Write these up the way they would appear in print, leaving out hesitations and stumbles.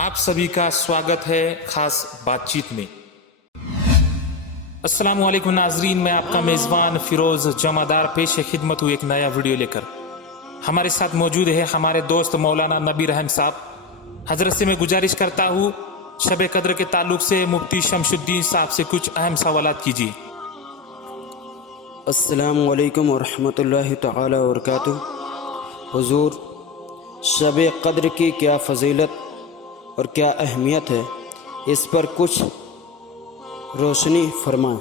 आप सभी का स्वागत है खास बातचीत में। अस्सलाम वालेकुम नाजरीन, मैं आपका मेज़बान फिरोज जमादार पेश खिदमत हूँ एक नया वीडियो लेकर। हमारे साथ मौजूद है हमारे दोस्त मौलाना नबी रहम साहब। हजरत से मैं गुजारिश करता हूँ शब कद्र के ताल्लुक से मुफ्ती शमशुद्दीन साहब से कुछ अहम सवालात कीजिए। अस्सलामु अलैकुम वरहमतुल्लाहि तआला वबरकातुहू। हुजूर, शब क़द्र की क्या फ़जीलत और क्या अहमियत है, इस पर कुछ रोशनी फरमाएं।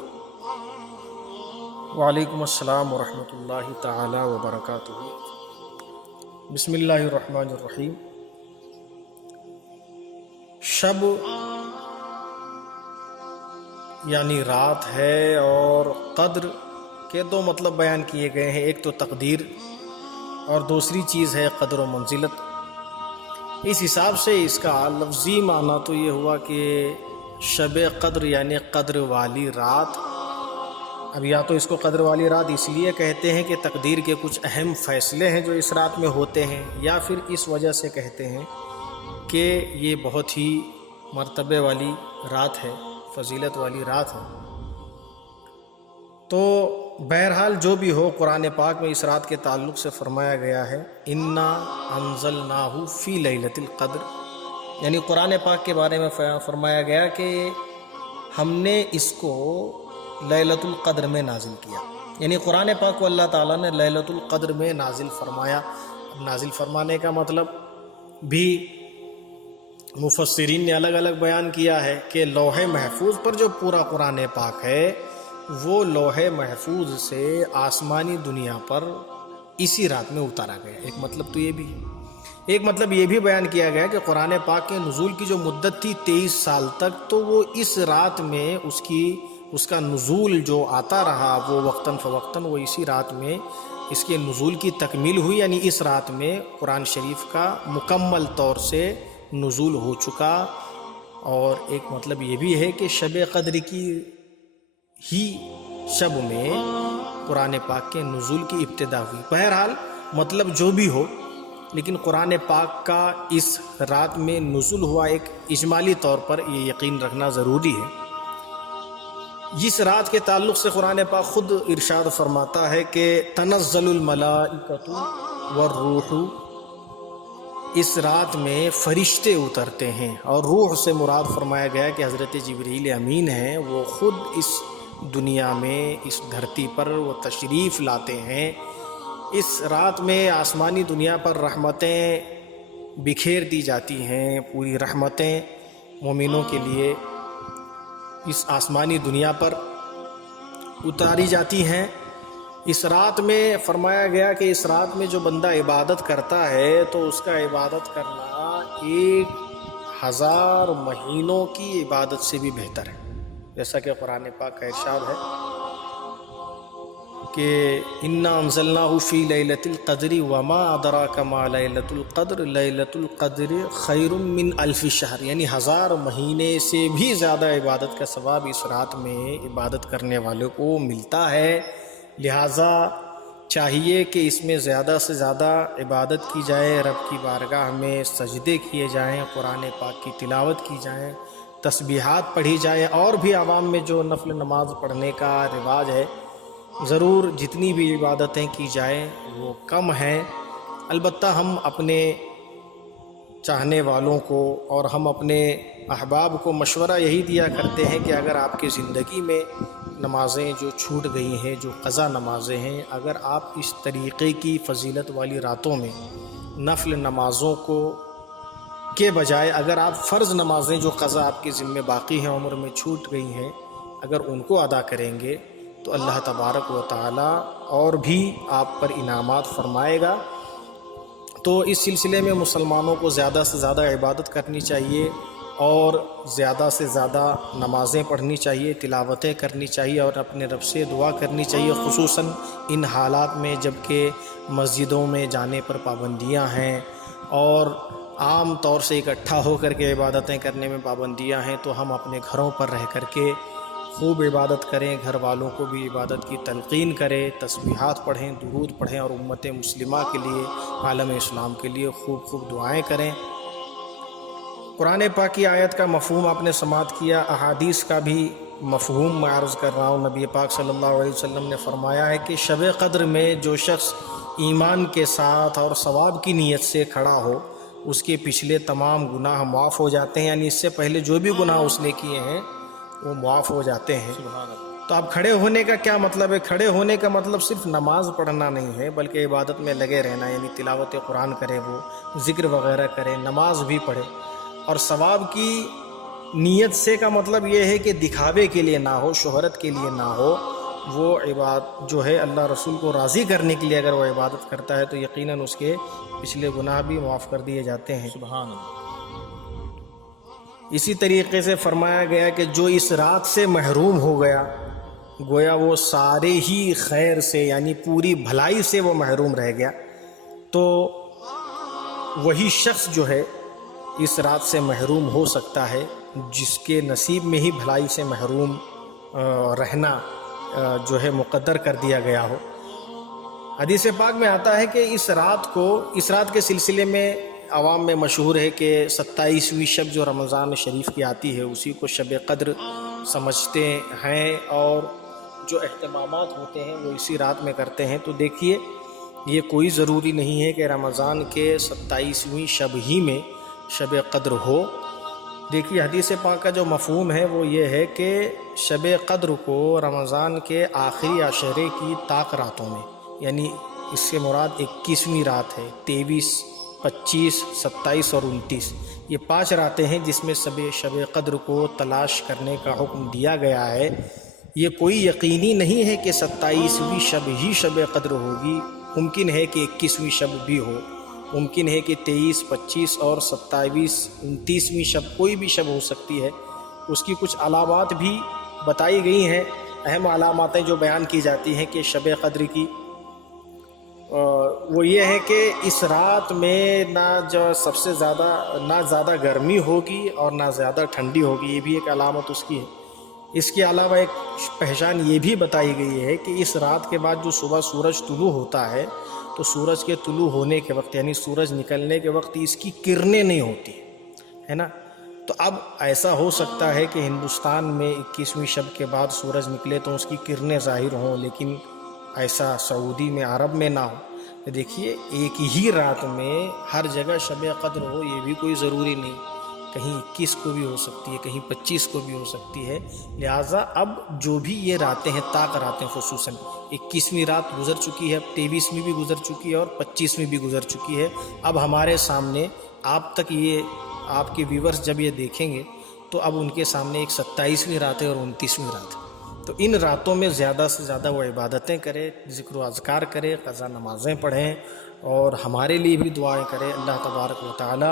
वालेकुम अस्सलाम वरहमतुल्लाहि तआला वबरकातुहू। बिस्मिल्लाहिर्रहमानिर्रहीम। शब यानी रात है और क़द्र के दो मतलब बयान किए गए हैं, एक तो तकदीर और दूसरी चीज़ है क़द्र व मंजिलत। इस हिसाब से इसका लफ्ज़ी माना तो ये हुआ कि शब क़द्र यानी क़द्र वाली रात। अब या तो इसको क़द्र वाली रात इसलिए कहते हैं कि तकदीर के कुछ अहम फ़ैसले हैं जो इस रात में होते हैं, या फिर इस वजह से कहते हैं कि ये बहुत ही मर्तबे वाली रात है, फजीलत वाली रात है। तो बहरहाल जो भी हो, कुरान पाक में इस रात के ताल्लुक़ से फ़रमाया गया है इन्ना अंज़लनाहु फ़ी लैलतिल क़द्र, यानी कुरान पाक के बारे में फ़रमाया गया कि हमने इसको लैलतुल क़द्र में नाजिल किया। यानी कुरान पाक को अल्लाह ताला ने लैलतुल क़द्र में नाजिल फ़रमाया। अब नाजिल फ़रमाने का मतलब भी मुफस्सिरीन ने अलग अलग बयान किया है कि लौहे महफूज पर जो पूरा कुरान पाक है वो लौहे महफूज से आसमानी दुनिया पर इसी रात में उतारा गया। एक मतलब तो ये भी है। एक मतलब ये भी बयान किया गया कि कुरान पाक के नुज़ूल की जो मुद्दत थी 23 साल तक, तो वो इस रात में उसका नुज़ूल जो आता रहा वो वक्तन फ़वक्तन वो इसी रात में इसके नुज़ूल की तकमील हुई। यानी इस रात में कुरान शरीफ का मुकम्मल तौर से नुज़ूल हो चुका। और एक मतलब ये भी है कि शब क़द्र की ही शब में कुरान पाक के नुज़ूल की इब्तिदा हुई। बहरहाल मतलब जो भी हो, लेकिन कुरान पाक का इस रात में नुज़ूल हुआ एक इजमाली तौर पर ये यकीन रखना ज़रूरी है। जिस रात के ताल्लुक़ से कुरान पाक ख़ुद इरशाद फरमाता है कि तनज़्ज़लुल मलाइकतु वर्रूहु, इस रात में फ़रिश्ते उतरते हैं। और रूह से मुराद फरमाया गया कि हज़रत जिब्रील अमीन हैं, वो ख़ुद इस दुनिया में इस धरती पर वो तशरीफ़ लाते हैं। इस रात में आसमानी दुनिया पर रहमतें बिखेर दी जाती हैं, पूरी रहमतें मोमिनों के लिए इस आसमानी दुनिया पर उतारी जाती हैं। इस रात में फरमाया गया कि इस रात में जो बंदा इबादत करता है तो उसका इबादत करना 1000 महीनों की इबादत से भी बेहतर है। जैसा कि कुरान पाक का इरशाद है कि इन्ना अंज़लनाहु फ़ी लैलतिल क़द्रि वमा अदराका मा लैलतुल क़द्र लैलतुल क़द्रि खैरुम मिन अल्फ़ि शहर, यानी 1000 महीने से भी ज़्यादा इबादत का सवाब इस रात में इबादत करने वाले को मिलता है। लिहाजा चाहिए कि इसमें ज़्यादा से ज़्यादा इबादत की जाए, रब की बारगाह में सजदे किए जाएँ, कुरान पाक की तिलावत की जाए, तस्बीहात पढ़ी जाए। और भी आवाम में जो नफल नमाज पढ़ने का रिवाज है, ज़रूर जितनी भी इबादतें की जाएँ वो कम हैं। अलबत्ता हम अपने चाहने वालों को और हम अपने अहबाब को मशवरा यही दिया करते हैं कि अगर आपकी ज़िंदगी में नमाज़ें जो छूट गई हैं, जो क़ज़ा नमाज़ें हैं, अगर आप इस तरीक़े की फ़जीलत वाली रातों में नफल नमाज़ों को के बजाय अगर आप फ़र्ज़ नमाज़ें जो क़ज़ा आपकी ज़िम्मे बाकी हैं, उम्र में छूट गई हैं, अगर उनको अदा करेंगे तो अल्लाह तबारक व तआला और भी आप पर इनामात फ़रमाएगा। तो इस सिलसिले में मुसलमानों को ज़्यादा से ज़्यादा इबादत करनी चाहिए और ज़्यादा से ज़्यादा नमाज़ें पढ़नी चाहिए, तिलावतें करनी चाहिए और अपने रब से दुआ करनी चाहिए, ख़ुसूसन इन हालात में जबकि मस्जिदों में जाने पर पाबंदियां हैं और आम तौर से इकट्ठा होकर के इबादतें करने में पाबंदियां हैं। तो हम अपने घरों पर रह कर के खूब इबादत करें, घर वालों को भी इबादत की तलक़ीन करें, तस्बीहात पढ़ें, दुरूद पढ़ें और उम्मत मुस्लिमा के लिए, आलम इस्लाम के लिए खूब खूब दुआएं करें। कुरान पाक की आयत का मफहूम आपने समात किया, अहादीस का भी मफहूम मैं अर्ज़ कर रहा हूँ। नबी पाक सल्लल्लाहु अलैहि वसल्लम ने फरमाया है कि शब क़द्र में जो शख्स ईमान के साथ और सवाब की नीयत से खड़ा हो, उसके पिछले तमाम गुनाह माफ़ हो जाते हैं, यानी इससे पहले जो भी गुनाह उसने किए हैं वो माफ़ हो जाते हैं। तो अब खड़े होने का क्या मतलब है? खड़े होने का मतलब सिर्फ नमाज पढ़ना नहीं है, बल्कि इबादत में लगे रहना, यानी तिलावत कुरान करे, वो ज़िक्र वगैरह करे, नमाज भी पढ़े। और सवाब की नीयत से का मतलब ये है कि दिखावे के लिए ना हो, शोहरत के लिए ना हो, वो इबादत जो है अल्लाह रसूल को राज़ी करने के लिए अगर वो इबादत करता है तो यकीनन उसके पिछले गुनाह भी माफ़ कर दिए जाते हैं। सुभान अल्लाह। इसी तरीके से फरमाया गया कि जो इस रात से महरूम हो गया, गोया वो सारे ही खैर से यानी पूरी भलाई से वो महरूम रह गया, तो वही शख्स जो है इस रात से महरूम हो सकता है जिसके नसीब में ही भलाई से महरूम रहना जो है मुक़द्दर कर दिया गया हो। हदीस पाक में आता है कि इस रात के सिलसिले में आवाम में मशहूर है कि 27वीं शब जो रमज़ान शरीफ की आती है उसी को शब क़द्र समझते हैं, और जो एहतमामात होते हैं वो इसी रात में करते हैं। तो देखिए, ये कोई ज़रूरी नहीं है कि रमज़ान के 27वीं शब ही में शब क़द्र हो। देखिए, हदीस पाक का जो मफ़हूम है वो ये है कि शब क़द्र को रमज़ान के आखिरी अशरे की ताक रातों में, यानी इससे मुराद 21वीं रात है, 23, 25, 27 और 29, ये 5 रातें हैं जिसमें शब क़द्र को तलाश करने का हुक्म दिया गया है। ये कोई यकीनी नहीं है कि 27वीं शब ही शब क़द्र होगी, मुमकिन है कि 21वीं शब भी हो, मुमकिन है कि 23, 25 और 27, 29वीं शब, कोई भी शब हो सकती है। उसकी कुछ अलामात भी बताई गई हैं, अहम अलामातें जो बयान की जाती हैं कि शब क़द्र की, वो ये है कि इस रात में ना ज़्यादा गर्मी होगी और ना ज़्यादा ठंडी होगी, ये भी एक अलामत उसकी है। इसके अलावा एक पहचान ये भी बताई गई है कि इस रात के बाद जो सुबह सूरज तुलू होता है, तो सूरज के तुलू होने के वक्त यानी सूरज निकलने के वक्त इसकी किरणें नहीं होती, है ना। तो अब ऐसा हो सकता है कि हिंदुस्तान में 21वीं शब के बाद सूरज निकले तो उसकी किरणें ज़ाहिर हों, लेकिन ऐसा सऊदी में, अरब में ना हो। तो देखिए, एक ही रात में हर जगह शब क़द्र हो ये भी कोई ज़रूरी नहीं, कहीं 21 को भी हो सकती है, कहीं 25 को भी हो सकती है। लिहाजा अब जो भी ये रातें हैं, ताक रातें, खुसूसन 21वीं रात गुजर चुकी है, 23वीं भी गुजर चुकी है और 25वीं भी गुजर चुकी है। अब हमारे सामने आप तक ये आपके व्यूवर्स जब ये देखेंगे तो अब उनके सामने एक 27वीं रात है और 29वीं रात है। तो इन रातों में ज़्यादा से ज़्यादा वो इबादतें करें, ज़िक्र अज़कार करें, क़ज़ा नमाज़ें पढ़ें और हमारे लिए भी दुआएं करें। अल्लाह तबारक व तआला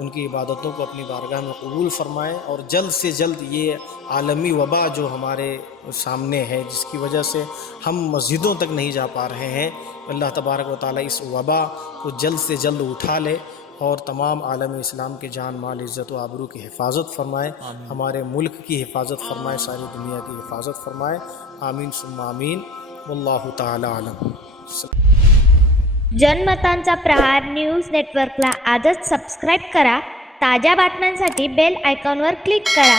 उनकी इबादतों को अपनी बारगाह में कबूल फ़रमाए और जल्द से जल्द ये आलमी वबा जो हमारे सामने है, जिसकी वजह से हम मस्जिदों तक नहीं जा पा रहे हैं, अल्लाह तबारक व तआला इस वबा को जल्द से जल्द उठा ले और तमाम आलम इस्लाम के जान माल इज़्ज़त व आबरू की हिफाजत फरमाए, हमारे मुल्क की हिफाजत फरमाए, सारी दुनिया की हिफाजत फरमाए। आमीन सुम्मा आमीन। वल्लाहु ताला आलम। जनमतांचा प्रहार न्यूज नेटवर्कला आजच सबस्क्राईब करा। ताज्या बातम्यांसाठी बेल आयकॉनवर क्लिक करा।